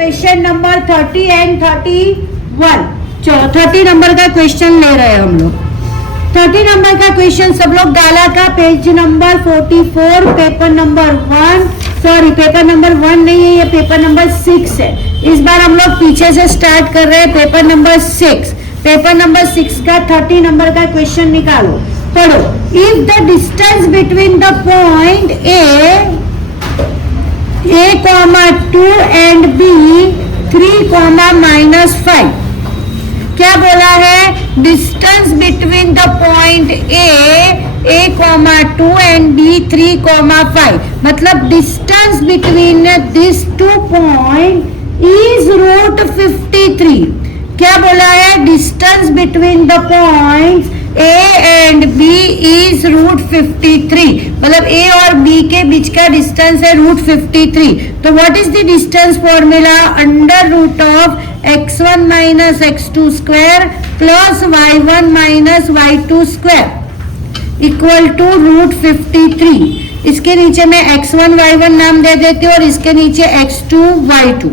Question number 30 and 31। 30 number का question ले रहे हैं हम लोग। 30 नंबर का क्वेश्चन सब लोग डाला था page number 44 paper number 1, sorry paper number 1 नहीं है, ये पेपर नंबर 6 है। इस बार हम लोग पीछे से स्टार्ट कर रहे हैं, पेपर नंबर 6। पेपर नंबर 6 का 30 नंबर का क्वेश्चन निकालो, पढ़ो। If the distance between the point A, 2 and B 3, -5। क्या बोला है? Distance between the point A, 2 and B 3, 5। मतलब distance between this two point is √53। क्या बोला है? Distance between the point A and B is √53। मतलब A और B के बीच का डिस्टेंस है √53। तो what is the distance formula? √(x1 - x2 square plus y1 - y2 square equal to √53। इसके नीचे मैं x1 y1 नाम दे देती हूँ और इसके नीचे x2 y2।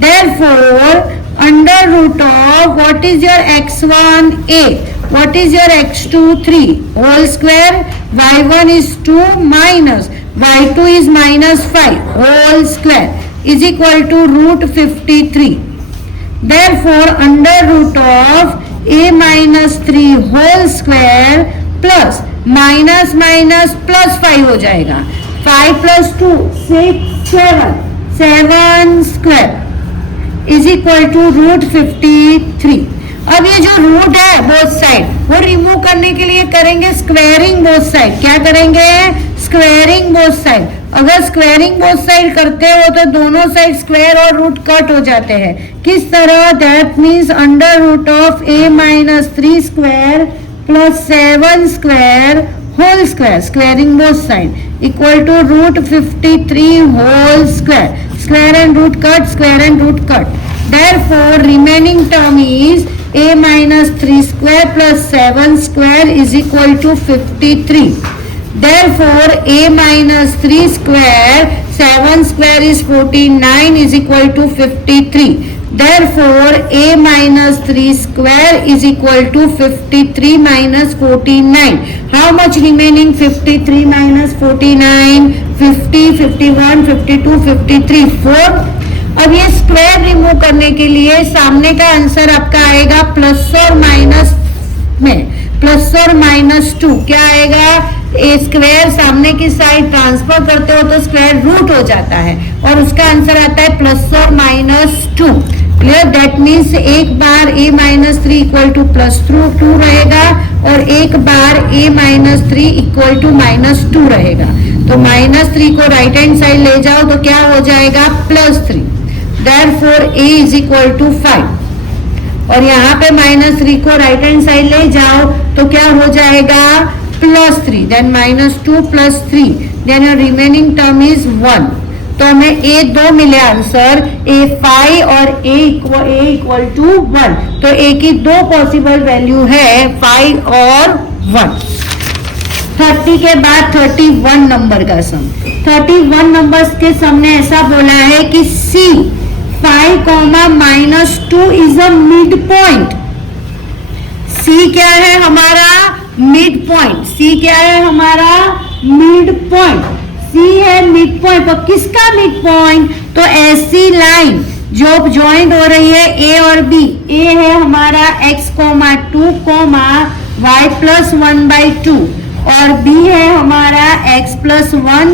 Therefore, what is your x1 A, what is your x2 3 whole square, y1 is 2 minus y2 is -5 whole square is equal to √53। Therefore, (a - 3 whole square plus +5 हो जाएगा। 5 + 2 6 7 square is equal to √53। अब ये जो root है both side वो remove करने के लिए करेंगे स्क्वेयरिंग बोथ साइड। क्या करेंगे? Squaring both side. अगर स्क्वेयरिंग बोथ साइड करते हो तो दोनों साइड स्क्वेयर और रूट कट हो जाते हैं। किस तरह? That means (a - 3 square plus 7 square whole square, squaring both side equal to √53 whole square. Square and root cut, square and root cut. Therefore, remaining term is a - 3 square plus 7 square is equal to 53. Therefore, a - 3 square, 7 square is 49 is equal to 53. Therefore, a - 3 square is equal to 53 minus 49. How much remaining? 53 minus 49, 50, 51, 52, 53, 4। अब ये square remove करने के लिए सामने का answer आपका आएगा plus और माइनस में, +2। क्या आएगा? ए स्क्वायर सामने की साइड ट्रांसफर करते हो तो स्क्वायर रूट हो जाता है और उसका आंसर आता है +2। क्लियर? दैट मीन्स एक बार a - 3 इक्वल टू +2 रहेगा और एक बार a - 3 इक्वल टू -2 रहेगा। तो -3 को राइट हैंड साइड ले जाओ तो क्या हो जाएगा? +3। Therefore, a is equal to 5। और यहाँ पे -3 को राइट हैंड साइड ले जाओ तो क्या हो जाएगा? +3। Then -2 + 3, then your remaining term is 1। तो हमें a 2 मिले आंसर, a 5 और a इक्वल टू 1। तो a की 2 पॉसिबल वैल्यू है 5 और 1। 30 के बाद 31 नंबर का सम। 31 नंबर के सम ने ऐसा बोला है कि C 5, -2 is a mid point. C क्या है हमारा? Mid point. C क्या है हमारा? Mid point. C है मिड पॉइंट। तो किसका मिड पॉइंट? तो ऐसी लाइन जो ज्वाइंट हो रही है A और B। A है हमारा x, 2, y +1/2 और B है हमारा x +1,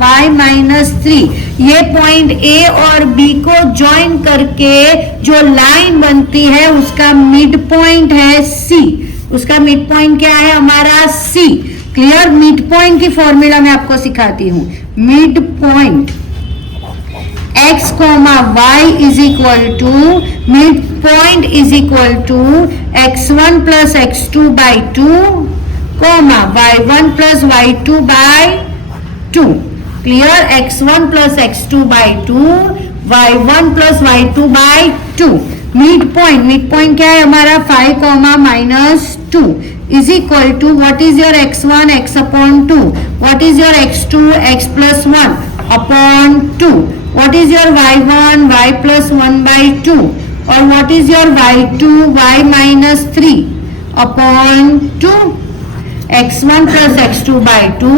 y -3। ये पॉइंट A और B को ज्वाइन करके जो लाइन बनती है उसका मिड पॉइंट है C। उसका मिड पॉइंट क्या है हमारा? C। क्लियर? मिड पॉइंट की फॉर्मूला मैं आपको सिखाती हूँ। Mid point x, y is equal to mid point is equal to x1 + x2/2, y1 + y2/2। Clear? x1 + x2/2, y1 + y2/2। Mid point क्या है हमारा? 5, -2 is equal to what is your x1 x/2, what is your x2 x +1 upon 2। What is your y1 y plus 1/2 और what is your y2 y minus 3 upon 2, x1 plus x2/2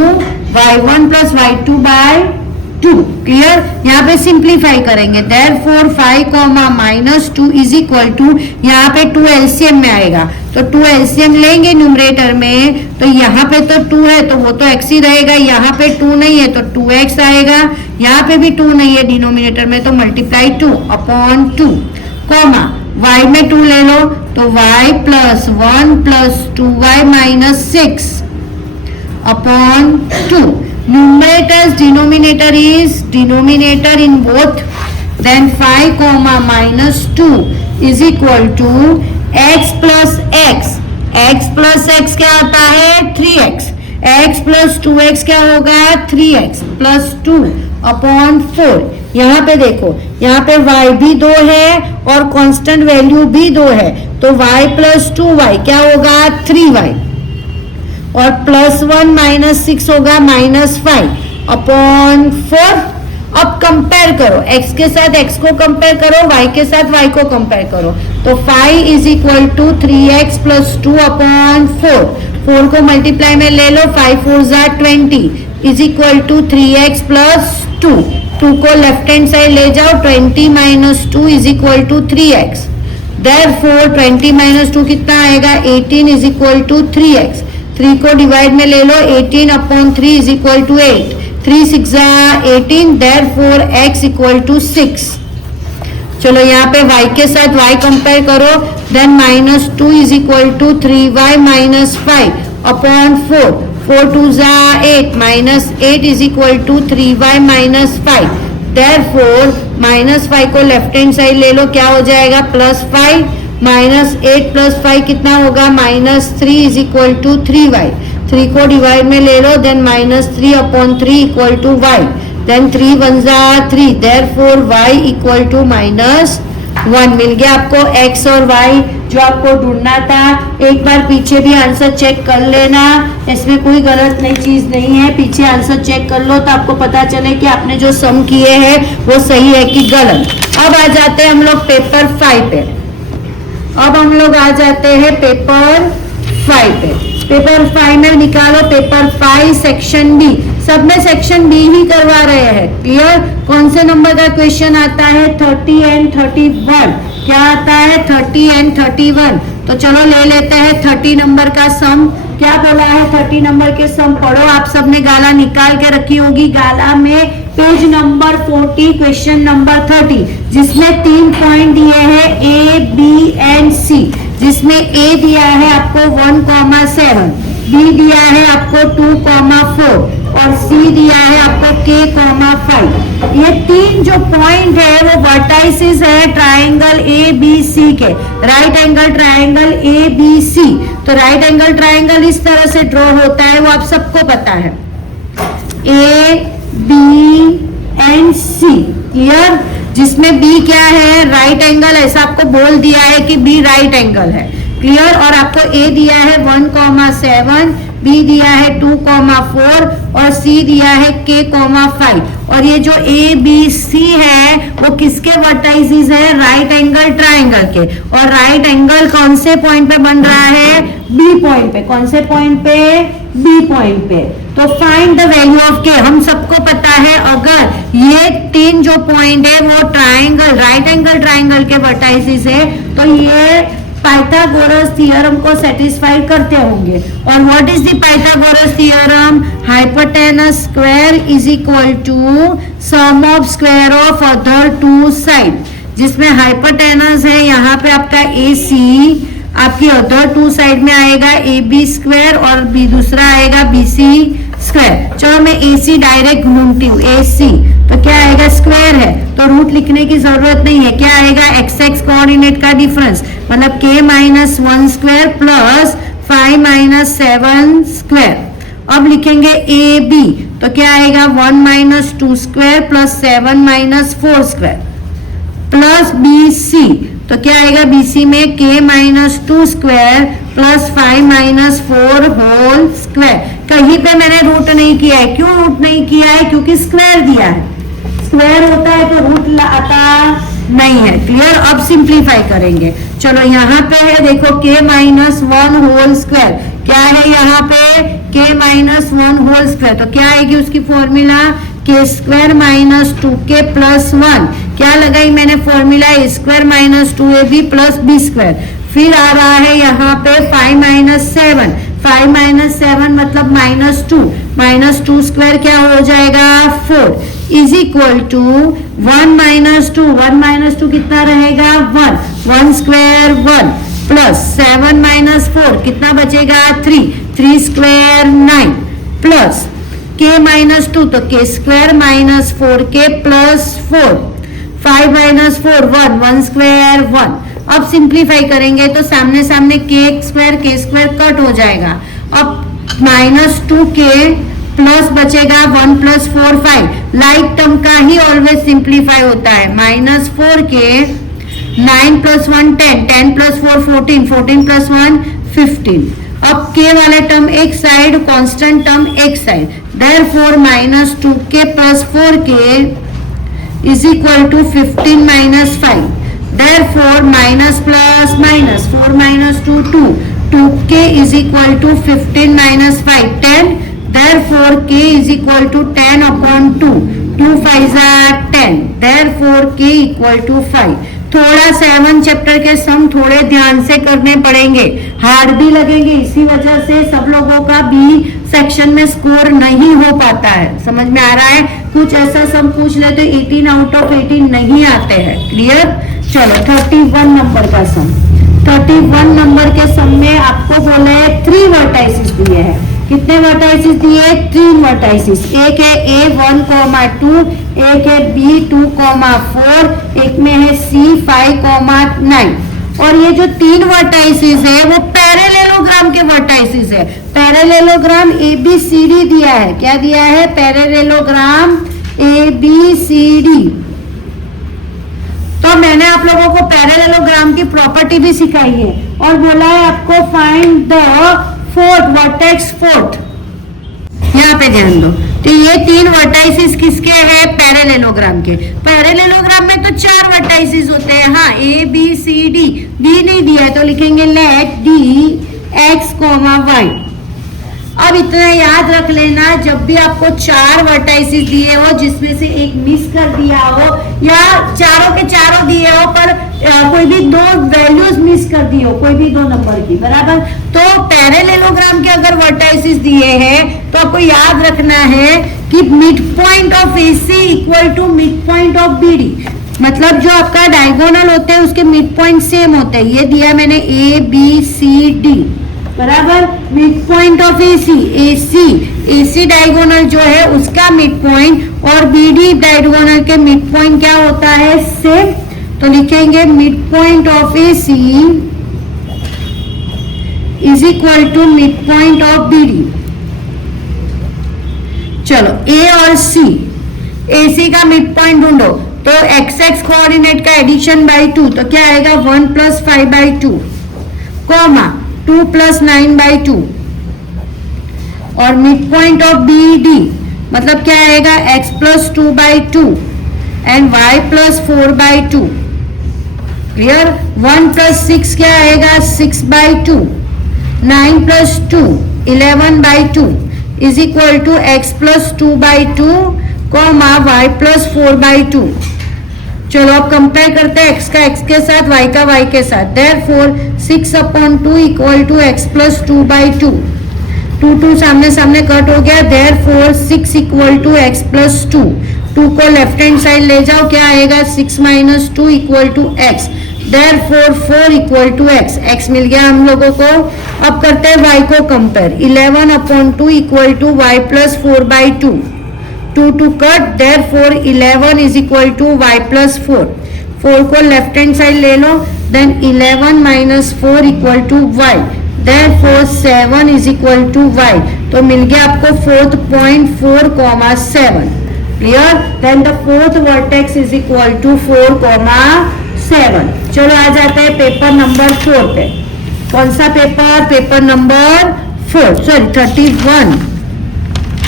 y1 plus y2/2। Clear? यहाँ पे simplify करेंगे, therefore 5 comma minus 2 is equal to, यहाँ पे 2 LCM में आएगा तो 2 LCM लेंगे न्यूमरेटर में, तो यहाँ पे तो 2 है तो वो तो x ही रहेगा, यहाँ पे 2 नहीं है तो 2x आएगा, यहाँ पे भी 2 नहीं है डिनोमिनेटर में तो मल्टीप्लाई 2 अपॉन 2 कॉमा y में 2 ले लो तो y plus 1 plus 2y minus 6 upon 2. Numerators denominator is denominator in both. Then 5 comma minus 2 is equal to x plus x. x plus x क्या होता है 3x. x plus 2x क्या होगा 3x plus 2 upon 4। यहाँ पे देखो, यहाँ पे y भी 2 है और कांस्टेंट वैल्यू भी 2 है तो y प्लस 2y क्या होगा 3y और प्लस 1 माइनस 6 होगा माइनस 5 अपॉन 4। अब कंपेयर करो, x के साथ x को कंपेयर करो, y के साथ y को कंपेयर करो तो 5 is equal to 3x plus 2 upon 4। 4 को मल्टीप्लाई में ले लो, 5 4 ज़ा 20 is equal to 3x plus 2। 2 को लेफ्ट हैंड साइड ले जाओ, 20 minus 2 is equal to 3x। Therefore 20 minus 2 कितना आएगा 18 इज इक्वल टू 3x। 3 को डिवाइड में ले लो, 18 अपॉन 3 इज इक्वल टू 8। 3 6 ज़ा 18, देयरफॉर x इक्वल टू 6। चलो यहाँ पे y के साथ y कंपेयर करो, then minus 2 is equal to 3y minus 5 upon 4। 4 2 ज़ा 8 minus 8 is equal to 3y minus 5। Therefore minus 5 को लेफ्ट हैंड साइड ले लो, क्या हो जाएगा प्लस 5 माइनस 8 प्लस 5 कितना होगा minus 3 is equal to 3y। 3 को डिवाइड में ले लो, then minus 3 upon 3 equal to y। Then 3 1 ज़ा 3, therefore y equal to minus 1। मिल गया आपको x और y जो आपको ढूंढना था। एक बार पीछे भी आंसर चेक कर लेना, इसमें कोई गलत नई चीज नहीं है। पीछे आंसर चेक कर लो तो आपको पता चले कि आपने जो सम किए हैं वो सही है कि गलत। अब आ जाते हैं हम लोग पेपर 5 पे। अब हम लोग आ जाते हैं पेपर 5 पे। पेपर 5 में निकालो पेपर 5 सेक्शन बी। सब में सेक्शन बी ही करवा रहे हैं। क्लियर? कौन से नंबर का क्वेश्चन आता है 30 एंड 31। क्या आता है 30 एंड 31। तो चलो ले लेते हैं 30 नंबर का सम। क्या बोला है 30 नंबर के सम पढ़ो। आप सबने गाला निकाल के रखी होगी, गाला में पेज नंबर 40 क्वेश्चन नंबर 30, जिसमें 3 पॉइंट दिए हैं ए बी एंड सी, जिसमें ए दिया है आपको 1,7, बी दिया है आपको 2,4 और सी दिया है आपको k,5। ये 3 जो पॉइंट है वो वर्टाइसिस है ट्राइंगल ए बी सी के, right angle triangle A B C. तो राइट एंगल ट्राइंगल इस तरह से ड्रॉ होता है, वो आप सबको पता है, A B and C. Clear? जिसमें बी क्या है राइट एंगल, ऐसा आपको बोल दिया है कि बी राइट एंगल है। क्लियर? और आपको ए दिया है 1,7, बी दिया है 2,4 और सी दिया है k,5। और ये जो ए बी सी है वो किसके वर्टाइसिस है? राइट एंगल ट्राइंगल के। और राइट एंगल कौन से पॉइंट पे बन रहा है? बी पॉइंट पे। कौन से पॉइंट पे? बी पॉइंट पे। तो फाइंड द वैल्यू ऑफ के। हम सबको पता है अगर ये 3 जो पॉइंट है वो ट्राइंगल, राइट एंगल ट्राइंगल के वर्टाइसिस है तो ये पाइथागोरस थ्योरम को सेटिस्फाई करते होंगे। और what is the Pythagoras theorem? Hypotenuse square is equal to sum of square of other 2 side. जिसमें हाइपोटेनस है यहाँ पे आपका ए सी, आपकी अदर 2 साइड में आएगा ए बी स्क्वायर और बी दूसरा आएगा बी सी स्क्वायर। चलो मैं ए सी डायरेक्ट घूमती हूँ, ए सी तो क्या आएगा? स्क्वायर है तो रूट लिखने की जरूरत नहीं है। क्या आएगा? एक्स एक्स कोऑर्डिनेट का डिफरेंस, मतलब k-1 स्क्वायर प्लस 5-7 स्क्वायर। अब लिखेंगे ए बी तो क्या आएगा? 1-2 square plus 7-4 square plus B C तो क्या आएगा? बी सी में k-2 square plus 5-4 whole square. कहीं पे मैंने रूट नहीं किया है। क्यों रूट नहीं किया है? क्योंकि स्क्वायर दिया है। स्क्वायर होता है तो रूट आता नहीं है। क्लियर? अब सिंप्लीफाई करेंगे। चलो यहाँ पे है देखो k minus one whole square, क्या है यहाँ पे k minus one whole square, तो क्या आएगी उसकी formula k square minus 2k plus 1, क्या लगाई मैंने formula a square minus 2ab plus b square. फिर आ रहा है यहाँ पे 5 माइनस 7, 5 माइनस 7 मतलब माइनस टू स्क्वायर क्या हो जाएगा 4 is equal to 1 minus two कितना रहेगा 1 स्क्वायर 1 प्लस 7 माइनस 4 कितना बचेगा 3 स्क्वायर 9 प्लस k माइनस 2 तो k square minus 4k plus 4 5 minus 4 1 square 1। अब सिंप्लीफाई करेंगे तो सामने सामने k स्क्वायर कट हो जाएगा। अब माइनस 2k प्लस बचेगा 1 प्लस 4 5, लाइक टर्म का ही ऑलवेज सिंप्लीफाई होता है। Minus 4k 9 plus 1 10 plus 4 14 plus 1 15। अब k वाले टर्म एक साइड, कांस्टेंट टर्म एक साइड, therefore minus 2k plus 4k is equal to 15 minus 5। Therefore minus plus minus 4 minus 2k is equal to 15 minus 5 10. Therefore k is equal to 10 upon 2 5 are 10. Therefore k equal to 5। थोड़ा 7 chapter के सम थोड़े ध्यान से करने पड़ेंगे, hard भी लगेंगे, इसी वजह से सब लोगों का बी सेक्शन में स्कोर नहीं हो पाता है। समझ में आ रहा है? कुछ ऐसा सम पूछ ले तो 18 आउट ऑफ 18 नहीं आते हैं। क्लियर? चलो 31 नंबर का सम, 31 नंबर के सम में आपको बोला है 3 वर्टाइसिस दिए हैं। कितने वर्टाइसिस दिए? 3 वर्टाइसिस। एक है A1, 2, एक है B2, 4, एक में है C5, 9। और ये जो 3 वर्टाइसिस है वो पैरेलेलोग्राम के वर्टाइसिस है। पैरेलेलोग्राम ABCD दिया है। क्या दिया है? Parallelogram ABCD। तो मैंने आप लोगों को पैरेलेलोग्राम की प्रॉपर्टी भी सिखाई है और बोला है आपको find the fourth vertex fourth. यहाँ पे ध्यान दो, तो ये 3 वर्टाइसिस किसके हैं? पैरेलेलोग्राम के। पैरेलेलोग्राम में तो 4 वर्टाइसिस होते हैं। हाँ, A B C D, D नहीं दिया है तो लिखेंगे लेट D X, Y। अब इतना याद रख लेना, जब भी आपको 4 वर्टाइसिस दिए हो जिसमें से एक मिस कर दिया हो या चारों के चारों दिए हो पर कोई भी 2 वैल्यूज मिस कर दी हो, कोई भी 2 नंबर की, बराबर, तो पैरेलेलोग्राम के अगर वर्टाइसिस दिए हैं तो आपको याद रखना है कि mid point of AC equal to mid point of BD। मतलब जो आपका डायगोनल होते हैं उसके मिड पॉइंट सेम होते हैं। ये दिया मैंने ABCD, बराबर, mid point of AC diagonal जो है उसका मिड पॉइंट और BD डायगोनल के मिड पॉइंट क्या होता है? सेम। तो लिखेंगे mid point of AC is equal to mid point of BD। चलो A और C, AC का मिड पॉइंट ढूंढो तो x कोऑर्डिनेट का एडिशन बाई 2, तो क्या आएगा 1 प्लस 5/2, कॉमा 2 प्लस 9/2। और मिड पॉइंट ऑफ BD मतलब क्या आएगा? x plus 2/2 and y plus 4/2। Clear? 1 plus 6 क्या आएगा? 6/2। 9 plus 2 11/2 is equal to x plus 2/2 comma y plus 4/2। चलो अब कंपेयर करते हैं x का x के साथ, y का y के साथ। Therefore 6/2 equal to x plus 2/2। 2 सामने सामने कट हो गया। Therefore 6 equal to x plus 2। 2 को लेफ्ट हैंड साइड ले जाओ, क्या आएगा? 6 minus 2 equal to x। Therefore 4 equal to x। x मिल गया हम लोगों को। अब करते हैं y को compare. 11/2 equal to y plus 4/2। 2 कट, therefore 11 is equal to y plus 4। 4 को लेफ्ट हैंड साइड ले लो, then 11 minus 4 equal to y। Therefore 7 is equal to y। तो मिल गया आपको 4.4, 7। Clear? Then the fourth vertex is equal to 4, 7। चलो आ जाते हैं पेपर नंबर 4 पे। कौन सा paper? Paper number 4,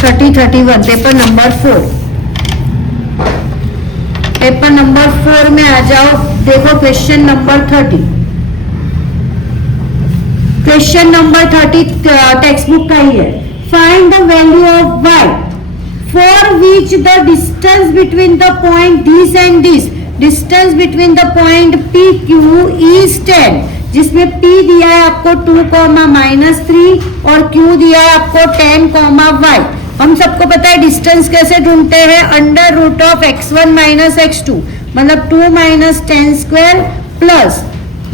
sorry 31, paper number 4। Paper number 4 में आ जाओ। देखो question number 30। Question number 30 text book का ही है। Find the value of y for which the distance between the point this and this, distance between the point PQ is 10, जिसमें P दिया है आपको 2, -3 और Q दिया है आपको 10, y। हम सबको पता है डिस्टेंस कैसे ढूंढते हैं, under root of x1 minus x2, मतलब 2 minus 10 square plus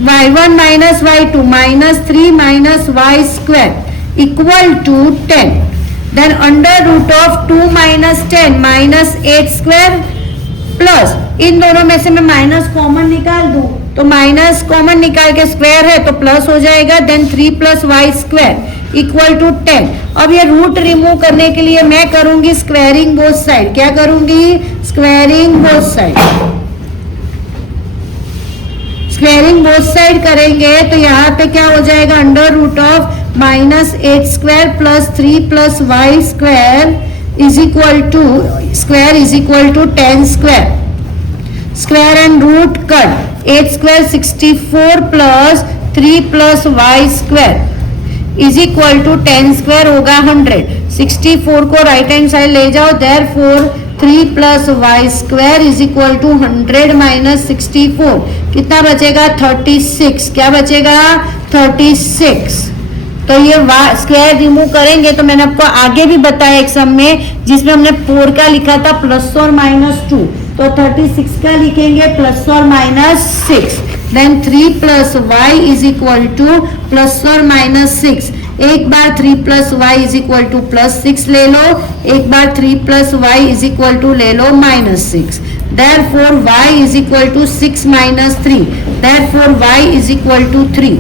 y1 minus y2 -3 minus y square equal to 10। Then under root of 2 minus 10 minus 8 square plus, इन दोनों में से मैं माइनस कॉमन निकाल दूं तो माइनस कॉमन निकाल के स्क्वायर है तो प्लस हो जाएगा। Then 3 plus y square equal to 10। अब ये रूट रिमूव करने के लिए मैं करूंगी स्क्वायरिंग बोथ साइड। क्या करूंगी? Squaring both side. Squaring both side करेंगे तो यहाँ पे क्या हो जाएगा, under root of -8 square plus 3 plus y square is equal to 10 square. Square and root cut, 8 square 64 plus 3 plus y square is equal to 10 square होगा 100। 64 को right hand side ले जाओ, therefore 3 plus y square is equal to 100 minus 64। कितना बचेगा? 36। क्या बचेगा? 36। तो ये स्क्वायर रिमूव करेंगे तो मैंने आपको आगे भी बताया एक सम में जिसमें हमने 4 का लिखा था प्लस और -2, तो 36 का लिखेंगे प्लस और -6। Then 3 plus y is equal to plus और -6। एक बार 3 plus y is equal to +6 ले लो, एक बार 3 plus y is equal to ले लो -6। Therefore y is equal to 6 minus 3, therefore y is equal to 3।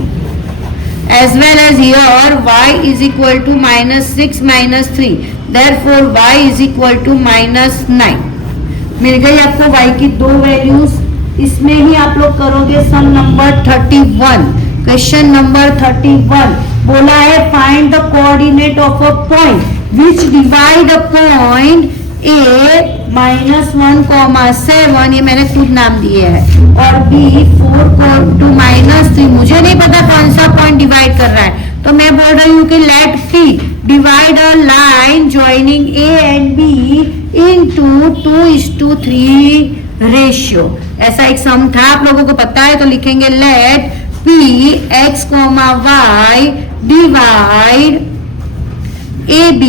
as well as here y is equal to -6 minus 3, therefore y is equal to -9। मिल गई आपको y की दो values. इसमें ही आप लोग करोगे सम नंबर 31। क्वेश्चन नंबर 31 बोला है find the coordinate of a point which divide a point a -1, 7, ये मैंने खुद नाम दिए है, और b 4 to -3। मुझे नहीं पता कौन सा पॉइंट डिवाइड कर रहा है, तो मैं बोल रही हूँ कि let p divide a line joining a and b into 2:3 ratio. ऐसा एक सम था, आप लोगों को पता है, तो लिखेंगे let p x, y divide ab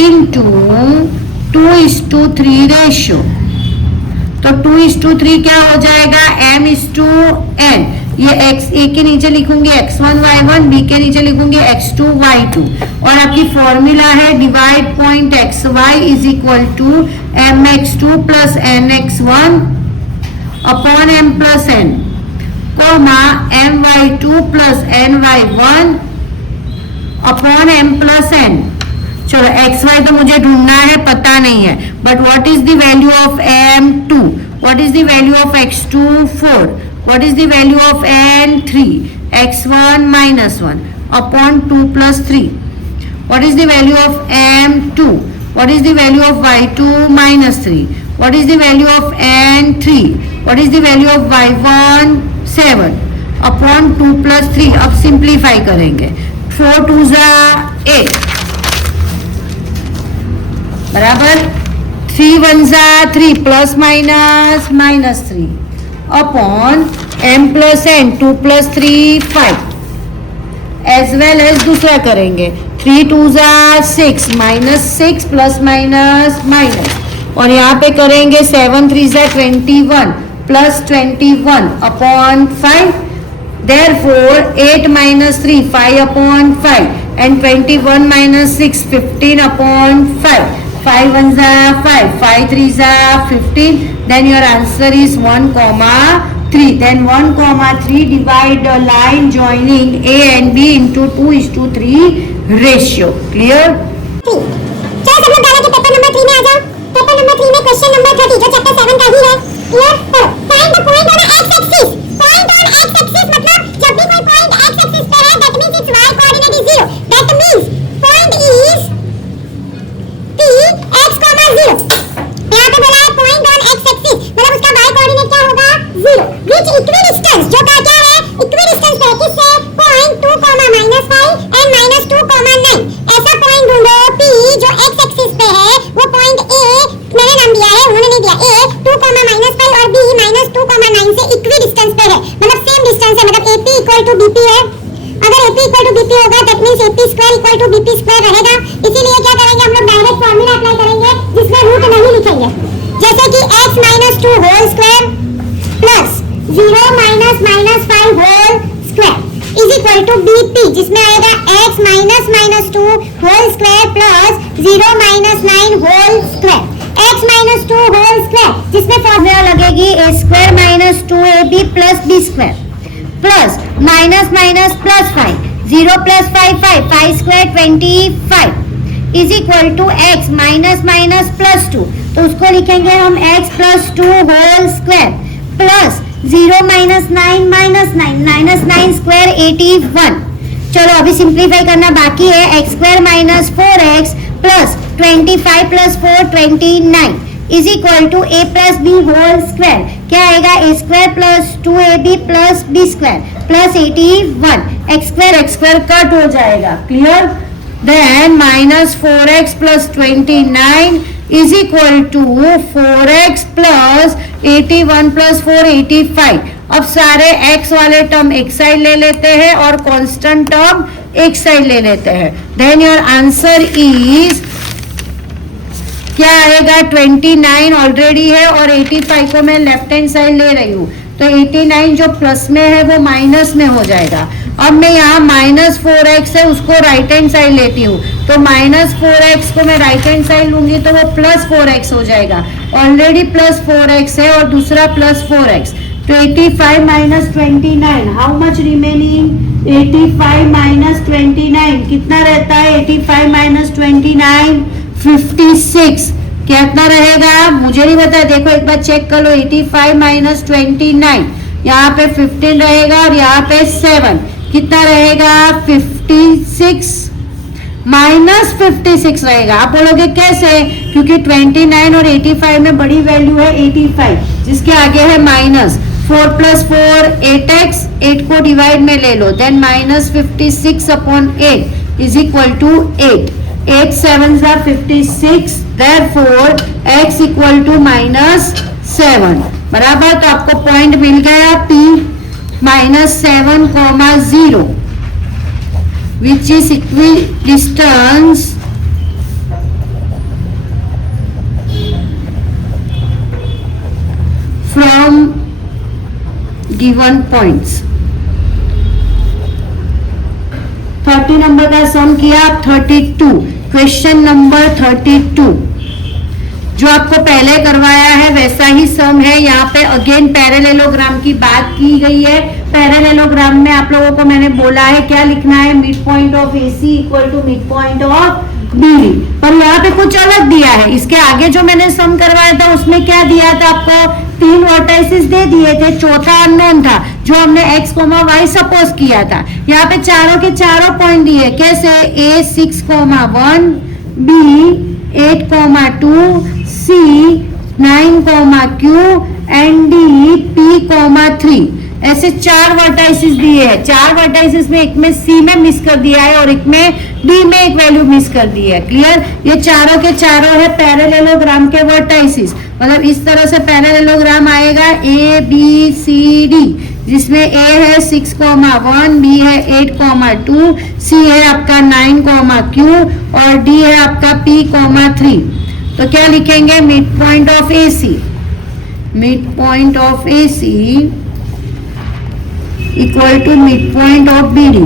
into 2:3 ratio. तो 2:3 क्या हो जाएगा? m:n। ये x a के नीचे लिखूंगी x1 y1, b के नीचे लिखूंगी x2 y2, और आपकी फॉर्मूला है divide point xy is equal to mx2 plus nx1 upon m plus n, comma my2 plus ny1 upon m plus n। चलो एक्स वाई तो मुझे ढूंढना है, पता नहीं है, but what is the value of m2, what is the value of x2 4, what is the value of n3 x1 -1 upon 2 plus 3, what is the value of m2, what is the value of y2 -3, what is the value of n3, what is the value of y1 7 upon 2 plus 3। अब simplify करेंगे, 4 2 8 बराबर 3 1 3 plus minus -3 upon m plus n 2 plus 3 5। As well as दूसरा करेंगे, 3 2 6 -6 plus minus minus, और यहाँ पे करेंगे 7 3 21 plus 21 upon 5। Therefore 8 - 3 5 upon 5 and 21 - 6 15 upon 5। 5 1 5, 5 3 15, then your answer is 1,3. Then 1,3 divide the line joining A and B into 2:3 ratio. Clear? चलो सब लोग डालो कि पेपर नंबर 3 में आ जाओ। पेपर नंबर 3 में क्वेश्चन नंबर 30 जो चैप्टर 7 का ही है। क्लियर? तो find the point on x axis. Point on x axis मतलब जब भी कोई पॉइंट x एक्सिस पे है that means it's y coordinate is 0। That means point is p x, 0। यहाँ पे बोला है पॉइंट ऑन x एक्सिस कि इक्विडिस्टेंस जो का क्या है, इक्विडिस्टेंस है किससे, पॉइंट 2 -5 एंड -2 9। ऐसा पॉइंट ढूंढो P जो x एक्सिस पे है, वो पॉइंट A मैंने नाम दिया है, उन्होंने नहीं दिया, A 2 -5 और B -2 9 से इक्विडिस्टेंस पे है, मतलब सेम डिस्टेंस है, मतलब AP इक्वल टू BP है। अगर AP इक्वल टू BP होगा that means AP square equal to BP square रहेगा। इसीलिए क्या करेंगे हम लोग, डायरेक्ट फार्मूला अप्लाई करेंगे जिसमें रूट नहीं लिखेंगे, जैसे कि x -2 whole square plus 0 -5 whole square is equal to BP, जिसमें आएगा x -2 whole square plus 0 -9 whole square, x -2 whole square, जिसमें फॉर्मूला लगेगी a square -2ab plus b square plus minus minus plus 5, 0 plus 5 square 25 is equal to x minus minus plus 2, तो उसको लिखेंगे हम x plus 2 whole square plus 0 -9 square 81। चलो अभी simplify करना बाकी है, x square minus 4x plus 25 plus 4 29 is equal to a plus B whole square, क्या आएगा a square plus 2ab plus b square plus 81, x square cut हो जाएगा, clear. Then -4x plus 29 is equal to 4x plus 81 plus 4 85। अब सारे x वाले term एक side ले लेते हैं और कांस्टेंट टर्म एक साइड ले लेते हैं। देन योर आंसर इज क्या आएगा, 29 ऑलरेडी है और 85 को मैं लेफ्ट हैंड साइड ले रही हूँ, तो 89 जो प्लस में है वो माइनस में हो जाएगा। अब मैं यहाँ -4x है उसको राइट हैंड साइड लेती हूँ, तो -4x को मैं राइट हैंड साइड लूंगी तो वो +4x हो जाएगा, ऑलरेडी +4x है और दूसरा +4x, तो 85 - 29 हाउ मच रिमेनिंग, 85 - 29 कितना रहता है, 85 - 29 56, कितना रहेगा मुझे नहीं पता, देखो एक बार चेक कर लो, 85 - 29 यहाँ पे 15 रहेगा और यहाँ पे 7 कितना रहेगा, 56 -56 रहेगा। आप बोलोगे कैसे, क्योंकि 29 और 85 में बड़ी वैल्यू है 85, जिसके आगे है माइनस, 4 + 4 8x, 8 को डिवाइड में ले लो, then -56/8 is equal to 8, 8 7s are 56, therefore x equal to -7, बराबर। तो आपको पॉइंट मिल गया P -7, 0 which is equidistance from given points। 30 number का सम किया, 32 क्वेश्चन नंबर 32 जो आपको पहले करवाया है वैसा ही सम है। यहाँ पे अगेन पैरेललोग्राम की बात की गई है। पैरेललोग्राम में आप लोगों को मैंने बोला है क्या लिखना है, mid point of AC equal to mid point of BD, पर यहाँ पे कुछ अलग दिया है। इसके आगे जो मैंने सम करवाया था उसमें क्या दिया था आपको, 3 वर्टाइसिस दे दिए थे, चौथा अननोन था जो हमने x, y सपोज किया था। यहाँ पे चारों के चारों पॉइंट दिए, कैसे, A 6, 1, B 8, 2, C 9, Q and D P, 3, ऐसे 4 वर्टाइसिस दिए हैं। 4 वर्टाइसिस में एक में C में मिस कर दिया है और एक में D में एक वैल्यू मिस कर दी है, क्लियर। ये चारों के चारों है पैरेललोग्राम के वर्टाइसिस, मतलब इस तरह से पैरेललोग्राम आएगा A B C D, जिसमें A है 6, 1, B है 8, 2, C है आपका 9, Q और D है आपका P, 3। तो क्या लिखेंगे, mid point of AC, mid point of AC equal to mid point of BD,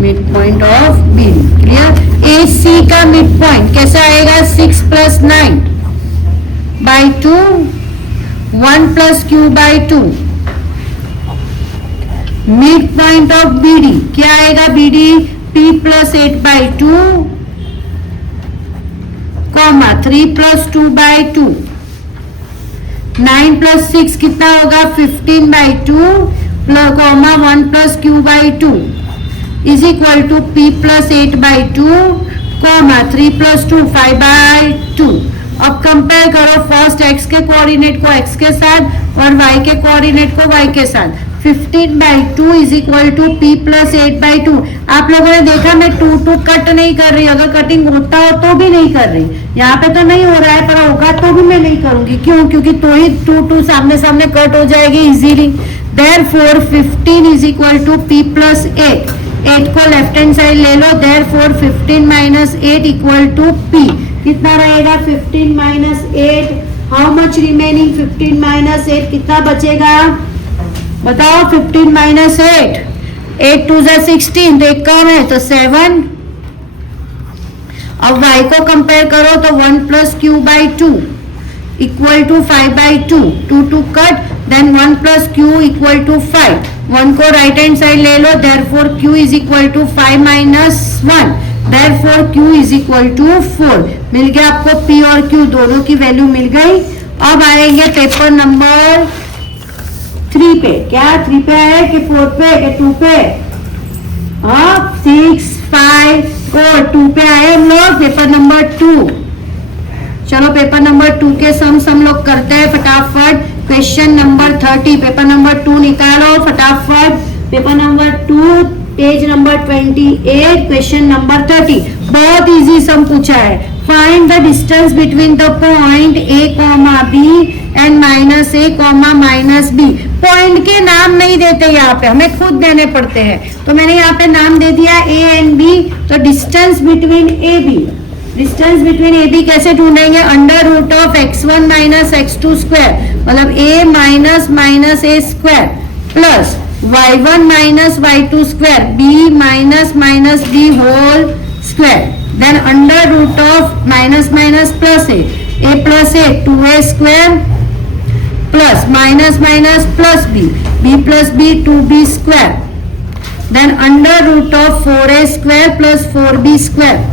mid point of BD, clear. AC का मिड पॉइंट कैसा आएगा, 6 + 9/2, 1 + Q/2, mid point of BD क्या आएगा, BD P + 8/2, 3 + 2/2, 9 + 6 कितना होगा, 15/2, 1 + Q/2 is equal to P + 8/2, 3 + 2 5/2। अब compare करो first x के कोऑर्डिनेट को x के साथ और y के कोऑर्डिनेट को y के साथ। 15/2 is equal to p plus 8/2। आप लोगों ने देखा मैं 2 कट नहीं कर रही, अगर कटिंग होता हो तो भी नहीं कर रही। यहाँ पे तो नहीं हो रहा है, पर होगा तो भी मैं नहीं करूंगी। क्यों? क्योंकि तो ही 2 सामने सामने कट हो जाएगी easily. Therefore 15 is equal to p plus 8। 8 को लेफ्ट हैंड साइड ले लो। Therefore 15 minus 8 equal to p। कितना रहेगा? 15 minus 8। How much remaining? 15 minus 8 कितना बचेगा? बताओ। 15 माइनस 8, 8 2 जा 16, तो एक कम है तो 7। अब y को कंपेयर करो तो 1 plus q by 2 equal to 5/2। 2 कट, then 1 plus q equal to 5। 1 को राइट हैंड साइड ले लो। Therefore q is equal to 5 minus 1। Therefore q is equal to 4। मिल गया आपको p और q दोनों की वैल्यू मिल गई। अब आएंगे पेपर नंबर 3 पे। क्या 3 पे है कि 4 पे कि 2 पे? हाँ, 6 5 और 2 पे आए हम लोग। Paper number 2। चलो पेपर नंबर 2 के सम लोग करते हैं फटाफट। Question number 30। पेपर नंबर 2 निकालो फटाफट। Paper number 2 page number 28 question number 30। बहुत इजी सम पूछा है। Find the distance between the point a, b and minus a, minus b। Point के नाम नहीं देते यहाँ पे, हमें खुद देने पड़ते हैं। तो मैंने यहाँ पे नाम दे दिया a एंड b। तो distance between a b, distance between A B कैसे ढूंढेंगे? Under root of x1 minus x2 square, मतलब a minus minus a square plus y1 minus y2 square, b minus minus b whole square, then under root of minus minus plus a plus a 2a square plus minus minus plus b plus b 2b square, then under root of 4a square plus 4b square.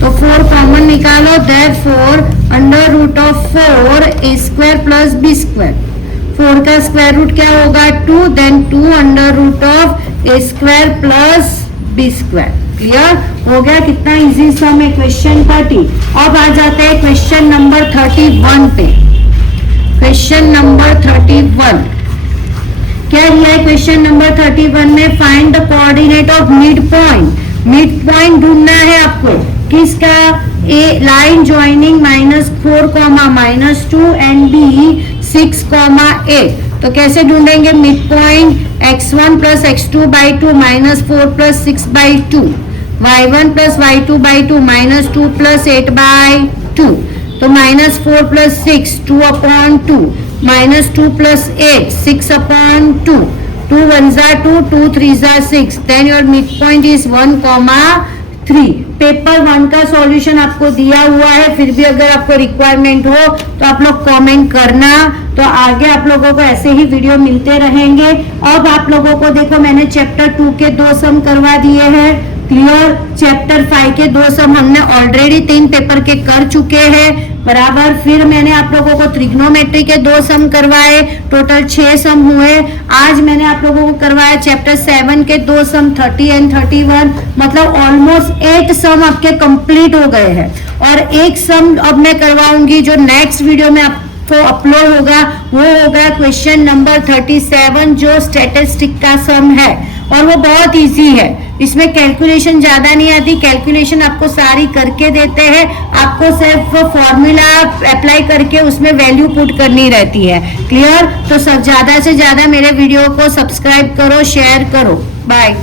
तो 4 common निकालो। Therefore under root of 4a square plus b square. 4 का square root क्या होगा? 2, then 2 under root of a square plus b square. Clear हो गया? कितना easy सम है question 30। अब आ जाते हैं क्वेश्चन नंबर 31 पे। क्वेश्चन नंबर 31 क्या दिया है? क्वेश्चन नंबर 31 में find the coordinate of mid point. Mid point ढूंढना है आपको। किसका? ए लाइन ज्वाइनिंग -4, -2 एंड बी 6, 8। तो कैसे ढूंढेंगे mid point? x1 plus x2/2 -4 plus 6/2, y1 plus y2/2 -2 plus 8/2। तो -4 प्लस 6 2/2, -2 प्लस 8 6/2, 2 1 जा 2, 2 3 जा 6। Then your mid point is 1,3। Paper 1 का सॉल्यूशन आपको दिया हुआ है, फिर भी अगर आपको रिक्वायरमेंट हो तो आप लोग कमेंट करना। तो आगे आप लोगों को ऐसे ही वीडियो मिलते रहेंगे। अब आप लोगों को देखो मैंने चैप्टर 2 के 2 सम करवा दिए हैं। क्लियर? चैप्टर 5 के 2 सम हमने ऑलरेडी 3 पेपर के कर चुके हैं बराबर। फिर मैंने आप लोगों को ट्रिग्नोमेट्री के 2 सम करवाए, टोटल 6 सम हुए। आज मैंने आप लोगों को करवाया चैप्टर 7 के 2 सम 30 एंड 31, मतलब ऑलमोस्ट 8 सम आपके कंप्लीट हो गए हैं। और एक सम अब मैं करवाऊंगी जो नेक्स्ट वीडियो में आपको अपलोड होगा, वो होगा क्वेश्चन नंबर 37 जो स्टैटिस्टिक का सम है और वो बहुत इजी है। इसमें कैलकुलेशन ज्यादा नहीं आती, कैलकुलेशन आपको सारी करके देते हैं। आपको सिर्फ फॉर्मूला अप्लाई करके उसमें वैल्यू पुट करनी रहती है। क्लियर? तो सब ज्यादा से ज्यादा मेरे वीडियो को सब्सक्राइब करो, शेयर करो। बाय।